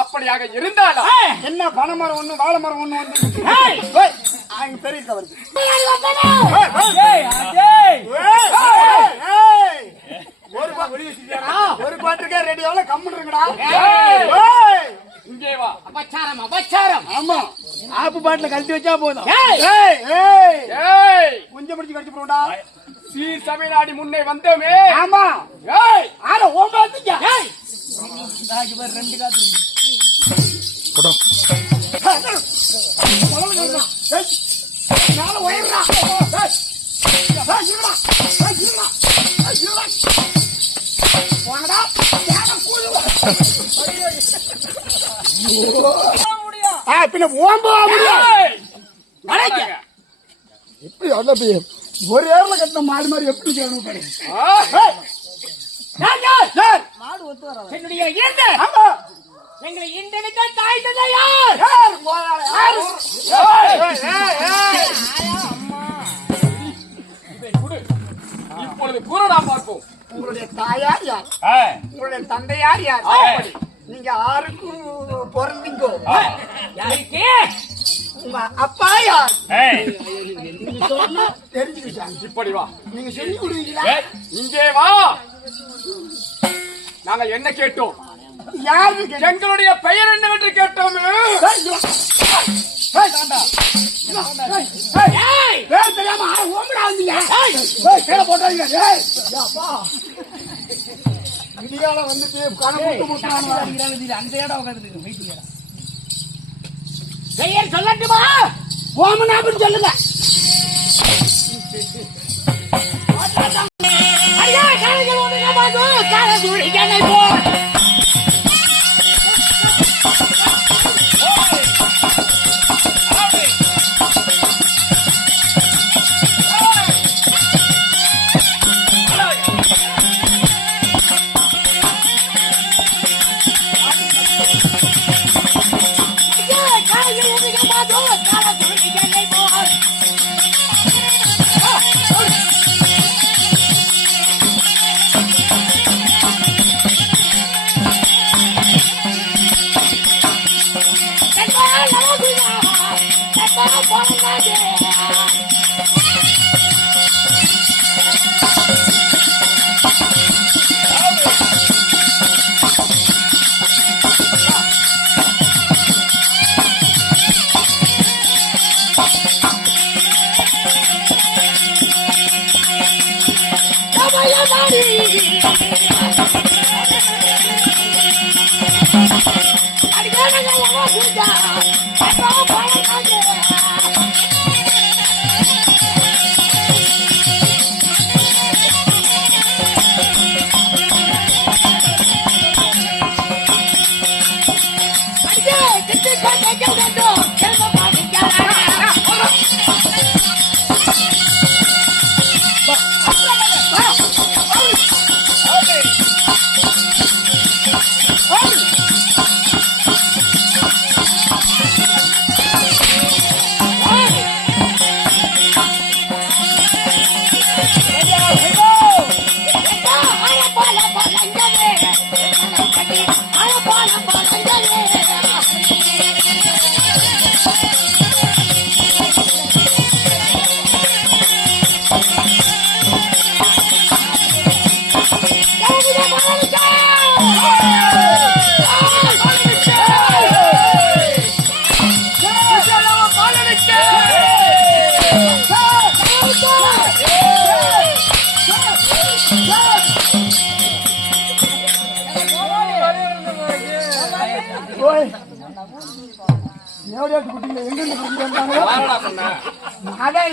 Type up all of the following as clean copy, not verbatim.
அப்படியாக இருந்தாலும் என்ன பனைமரம் ஒண்ணு வாழை மரம் ஒண்ணு வந்து பெரிய வருது. ஒரு பாட்டுக்கே ரெடியால கம்முன்றா. இங்கே வா. அபச்சாரம் அபச்சாரம். ஆமா, ஆப்பு பாட்டுல கழட்டி வச்சா போதும். கொஞ்சம் பிடிச்சு கடிச்சு போடா. சீர் தமிழ்நாடு முன்னே வந்தோமே. ஆமா. ஆனா ஓம்பாத்தியா. ரெண்டு காத்து போடா. நாள ஓயறா. போடா. பின்ன ஓம்பா எப்படி அவ்வளோ ஒரு ஏரில் கட்டின மாடு மாதிரி எப்படி கேட்கணும் மாடு ஒத்து வர என்னுடைய எங்களை இண்டெடுக்க தாய் தந்தை யார்? இப்பொழுது கூறடா பார்ப்போம். உங்களுடைய தாயார் யார்? உங்களுடைய தந்தையார் யார்? நீங்க யாருக்கும் பிறந்தீங்கோ? யாருக்கு? உங்க அப்பா யார்? நீங்க சொன்னா தெரிஞ்சுக்கிட்டாங்க. இப்படி வா. நீங்க சொல்லி கொடுவீங்களா? இங்கே வா. நாங்கள் என்ன கேட்டோம்? யாரு? எங்களுடைய பெயர் என்னவென்று கேட்டோம். பேர் தெரியாம ஓமடா வந்தீங்க. கீழே போட்டாங்க. இடியால வந்துட்டு கணக்கு அந்த இடம் உட்காந்து பெயர் சொல்லட்டுமா? ஓமனாபுன்னு சொல்லுங்க. ஐயா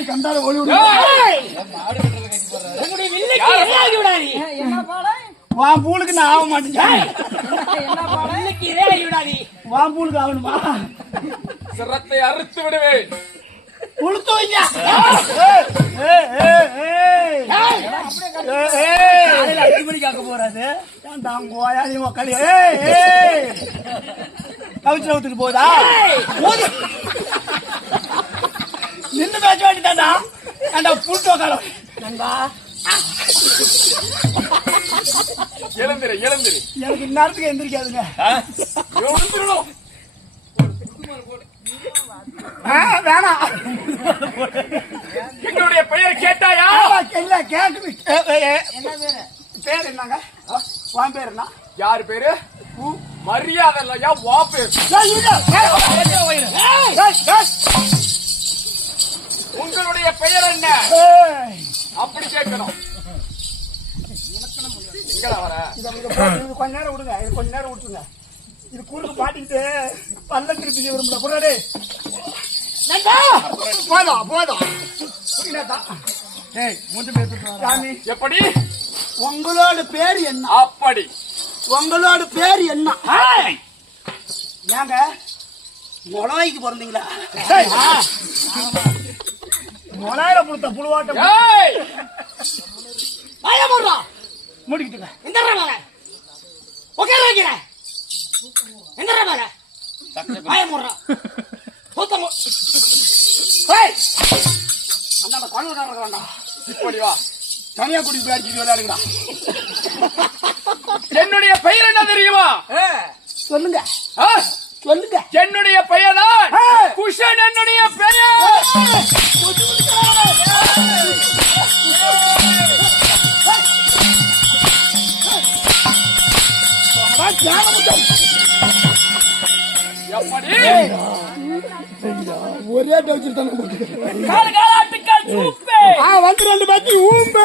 கண்டால ஒளி வான் பூலுக்கு நான் ஆக மாட்டேன். வான் பூலுக்கு ஆகணுமா? சிரத்தை அறுத்து விடுவேன். உளுத்து வைங்க. அடிமணிக்காக்க போறாது கவிச்சு ஊத்துட்டு போதா நின்று பேச வேண்டியதாண்டா. ஏண்டா புல்ட்டு உக்காரம் எழுந்திரு எழுந்திரு. எனக்கு இந்நேரத்துக்கு எந்திரிக்காதுங்க. வேணாம். எங்களுடைய பெயர் கேட்டாயா? இல்ல கேக்குது. பேர் என்னங்க? உன் பேர் என்ன? யாரு பேரு? மரியாதை இல்லையா? வா பேர். உங்களுடைய பெயர் என்ன? அப்படி கேட்கணும். கொஞ்ச நேரம் விடுங்க. இது கொஞ்ச நேரம் விட்டுருங்க. இது குறுக்கு பாட்டிட்டு பல்ல திருப்பி விரும்பல குறாடே. போதும் போதும். எப்படி? உங்களோட பேர் என்ன? அப்படி. உங்களோட பேர் என்ன? ஏங்க மொளவைக்கு பிறந்தீங்களா? மொளாயில புடுத்த புழுவாட்டம் முடிக்கிட்டுங்க. எந்த இப்படி வா. தனியா குடி பேடிச்சு விளையாடுங்களா? என்னுடைய பெயர் என்ன தெரியுமா? சொல்லுங்க சொல்லுங்க. என்னுடைய பெயர் தான் குஷன். என்னுடைய பெயர் எப்படி? ஒரே டவுச்சு தானே வந்து 2 பேத்தி ஊம்பு.